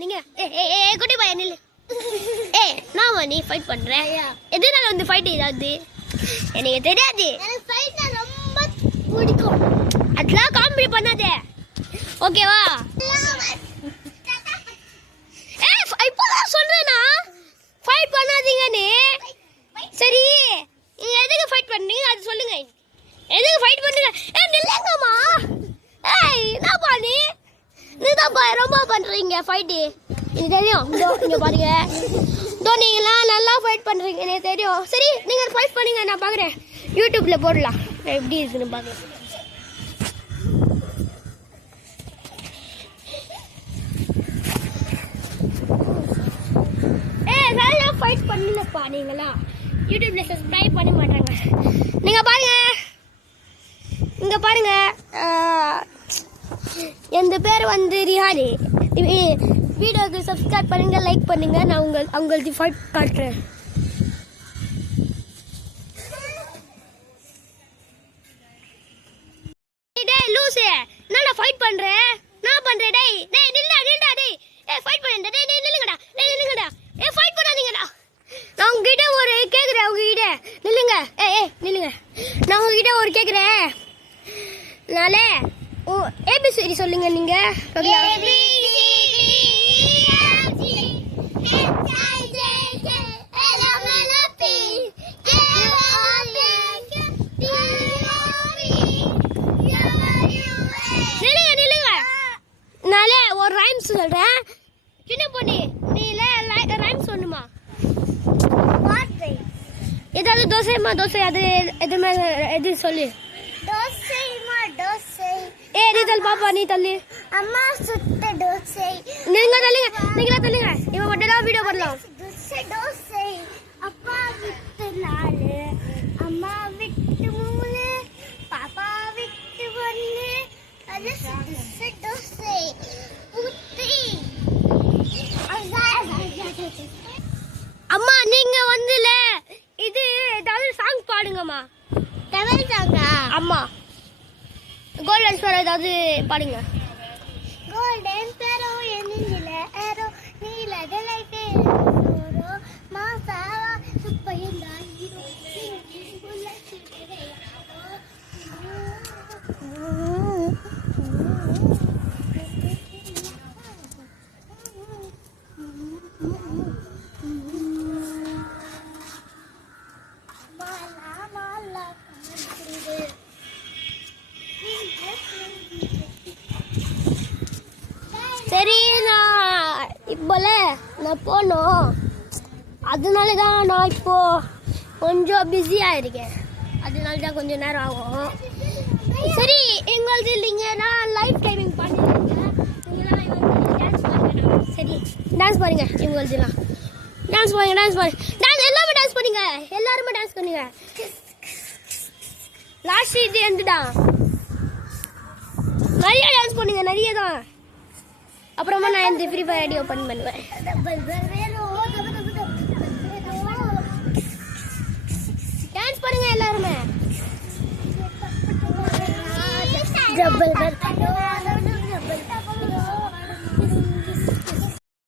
நீங்க குட்டி பையன் நில்லு. நாம நீ ஃபைட் பண்ற எதனால வந்து ஃபைட் ஏதாவது எனக்கு தெரியாது. எனக்கு ஃபைட்னா ரொம்ப பிடிக்கும். அதெல்லாம் காமெடி பண்ணாதே ஓகேவா? இப்போதான் சொல்றேனா ஃபைட் பண்ணாதீங்கன்னு. சரி நீங்க எதுக்கு ஃபைட் பண்றீங்க அது சொல்லுங்க. எதுக்கு ஃபைட் பண்றீங்க? நில்லுங்கம்மா. என்னப்பா நீதான்ப்பா ரொம்ப பண்றீங்க ஃபைட்டு. எனக்கு தெரியும். இங்க பாருங்க நீங்களாம் நல்லா ஃபைட் பண்றீங்க எனக்கு தெரியும். சரி நீங்க ஃபைட் பண்ணுங்க நான் பாக்குறேன். யூடியூப்ல போடலாம் எப்படி இருக்குன்னு பாக்கலாம். ஃபைட் பண்ணலப்பா நீங்களா யூடியூப்ல சப்ஸ்கிரைப் பண்ண மாட்டாங்க. நீங்க பாருங்க இங்க பாருங்க எந்த பேர் வந்து ரிஹானி. வீடியோக்கு சப்ஸ்கிரைப் பண்ணுங்க லைக் பண்ணுங்க. நான் உங்களுக்கு ஃபைட் காட்டுறேன். டேய் லூசே நான் ஃபைட் பண்றேன். நான் பண்றேன். டேய் நில்லுடா டேய் ஃபைட் பண்ணேன். டேய் நில்லுங்கடா ஃபைட் பண்ணாதீங்கடா. நான் உங்ககிட்ட ஒரு கேக்குறேன். உங்ககிட்ட நில்லுங்க. நில்லுங்க. நான் உங்ககிட்ட ஒரு கேக்குறேன். நாளே ஏபிசிடி சொல்லுங்க. நீங்க நில்லுங்க. நாளே ஒரு ரைம்ஸ் சொல்றேன். சின்ன பொண்ணு நீ ரைம்ஸ் சொல்லுமா? ஏதாவது தோசை அது எது சொல்லு. நீ தள்ளு பாப்பா. நீ தள்ளு. அம்மா சுத்த தோசை. நீங்க தள்ளுங்க. இவன் மட்டும் தான் வீடியோ பண்ணலாம். தோசை அப்பா விட்டு 4 அம்மா விட்டு 3 பாப்பா விட்டு 1 அது தோசை புத்தி. அம்மா நீங்க வந்துல இது ஏதாவது சாங் பாடுங்கம்மா. தமிழ் சாங்கா? அம்மா கோல்டன் ஸ்பேரோ ஏதாவது பாடுங்க. கோல்டன் ஸ்பேரோ என்னில ஏரோ நீலத லைட் ஏரோ மாசாவா சுப்பையண்டா ஹீரோ சரி நான் இப்போல நான் போனோம். அதனால தான் நான் இப்போ கொஞ்சம் பிஸியாக இருக்கேன். அதனால தான் கொஞ்சம் நேரம் ஆகும். சரி எங்களது இல்லைங்க. நான் லைவ் டைமிங் பண்ணிடுறேங்க. சரி டான்ஸ் பாருங்க. இவங்களதுலாம் டான்ஸ் எல்லாமே டான்ஸ் பண்ணுங்க. எல்லாருமே டான்ஸ் பண்ணுங்க. லாஸ்ட் இது எந்துதான் நிறைய டான்ஸ் பண்ணுங்க. நிறைய தான். அப்புறமா நான் இந்த ஃப்ரீ ஃபயர் ஐடி ஓப்பன் பண்ணுவேன்.